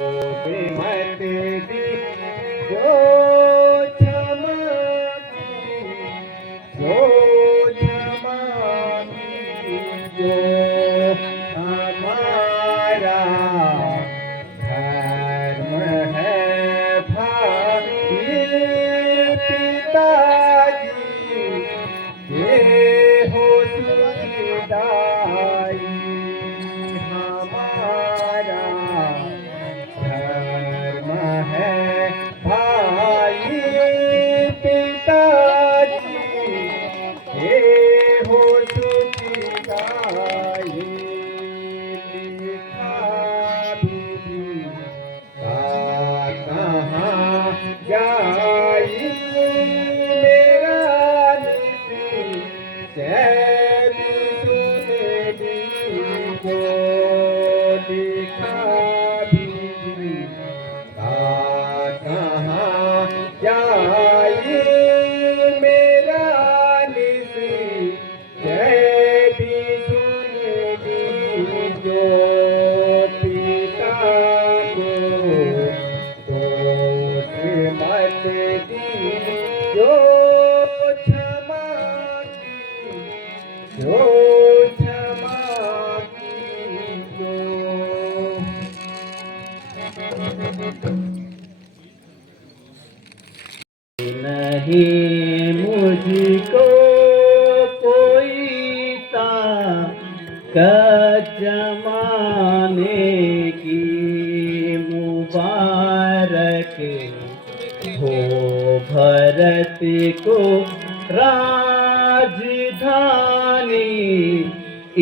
मत दी जो चमकी जो चमकी जो हमारा धर्म है भाई पिताजी ये हो सुखदाई हमारा धर्म है भाई पिताजी हे हो सुखदाई लिखा भी कहाँ जाई मेरा निश्चय सुन ली जो लिखा कहाँ जाई मेरा निश्चय भी सुन ली जो पिता को दोष मत दी जो क्षमा की जो क्षमा की जो नहीं मुझको कोई ताकत जमाने की मुबारक हो भरत को राजधानी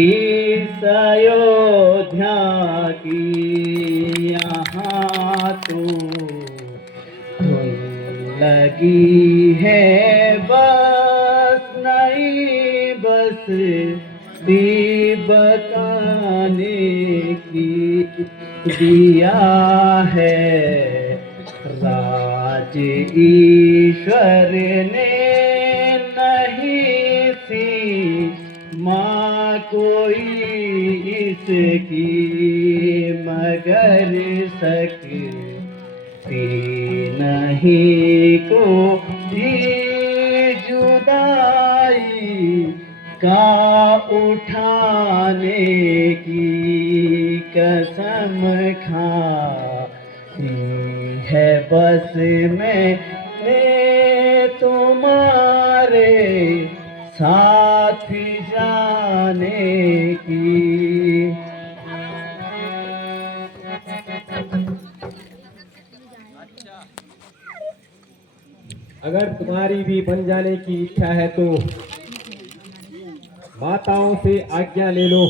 इस अयोध्या की यहाँ तो लगी है बस नहीं बस बताने की दिया है राज ईश्वर ने नहीं सी माँ कोई इसकी मगर सकती नहीं को जुदाई का उठाने की कसम खाती है बस मैंने तुम्हारे साथ जाने की। अगर तुम्हारी भी बन जाने की इच्छा है तो माताओं से आज्ञा ले लो।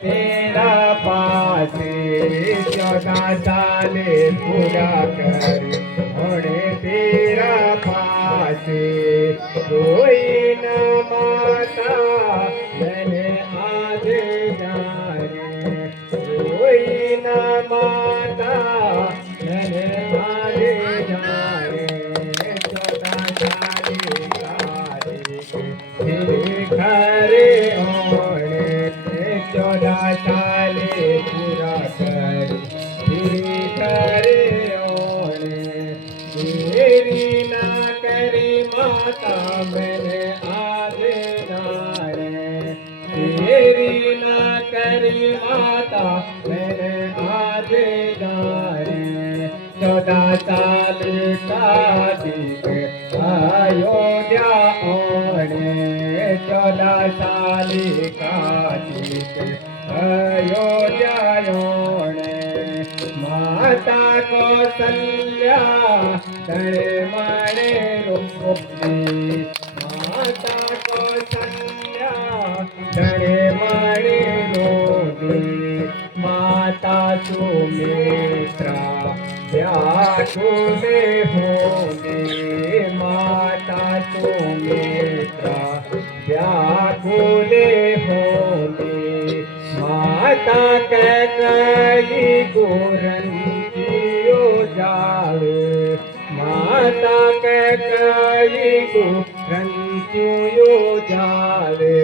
तेरा पासे 14 साले पूरा कर और तेरा पासे कोई न माता मैंने आज जाने कोई न माता मैंने आज जाने 14 साले खरे ओढ़े 14 साले पूरा कर करे ओढ़े मेरी ना करी माता मैंने आज नारे तेरी ना करी माता मैंने आज नारे 14 साल का दिन अयोध्या ओढ़े 14 साल का दिन अयोध्या ओढ़े माता कौशल्या तड़े मारे रूपी माता कौशल्या तड़े मारे रोगी माता सुमित्रा व्याकुले होंगे माता सुमित्रा व्याकुले बोले होंगे माता कैकई गोरंकियो जावे माता कैकई गोरंकियो जावे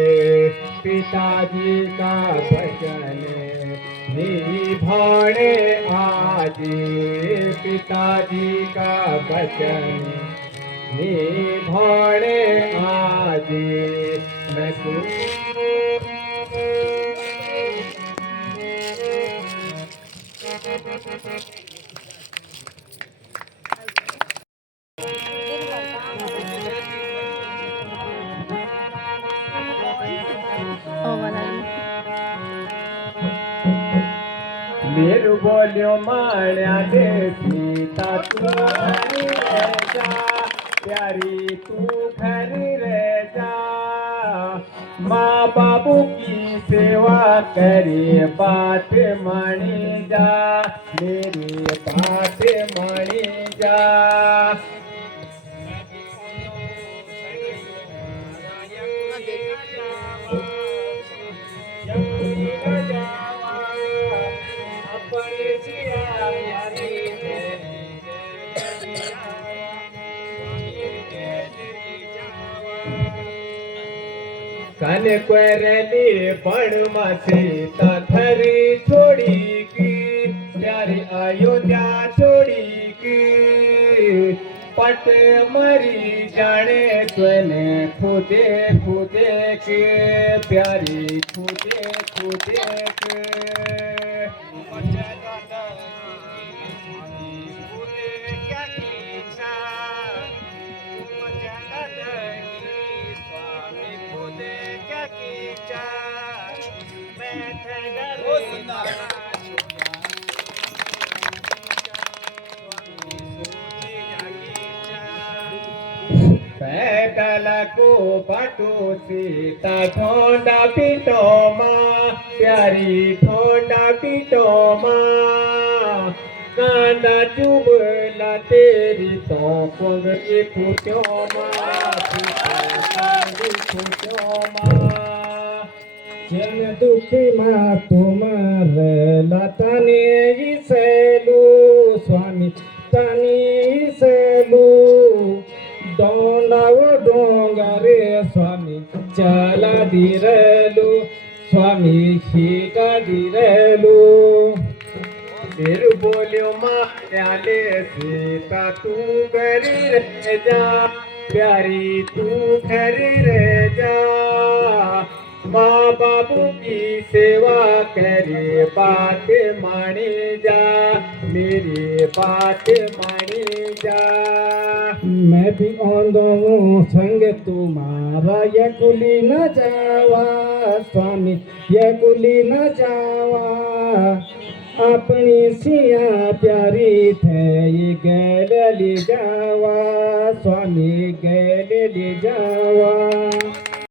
पिताजी का वचन निभाने आजे पिताजी का वचन निभाने आजे मैं मेरू बोलियो माण्या दे सीता तू घर रह जा प्यारी तू घर रह जा माँ बाबू की सेवा करे बात मानी जा मेरी बात मानी जा कन क्वेरली पण मासे तथरी छोड़ी की प्यारी अयोध्या छोड़ी की पट मरी जाने तुने खुदे खुदे के प्यारी खुदे खुदे के पैदल को बटू सीता ठोंडा पीटो माँ प्यारी ठोंडा पीटो माँ कांदा चुबला तेरी तो कुंग की फूटो माँ फूटो माँ जन दुखी माँ तुम्हारे लताने सेलू स्वामी तनी सेलू डोंडाव डोंगरे स्वामी चला दिरेलू स्वामी खीटा दिरेलू फिर बोलियो मायाले सीता तू घरी रह जा प्यारी तू घरी रह जा माँ बाबू की सेवा करे बात मानी जा मेरी बात मानी जा मैं भी औंधो संग तुम्हारा ये कुली न जावा स्वामी ये कुली न जावा अपनी सिया प्यारी थे ये गैल ले जावा स्वामी गैल ले जावा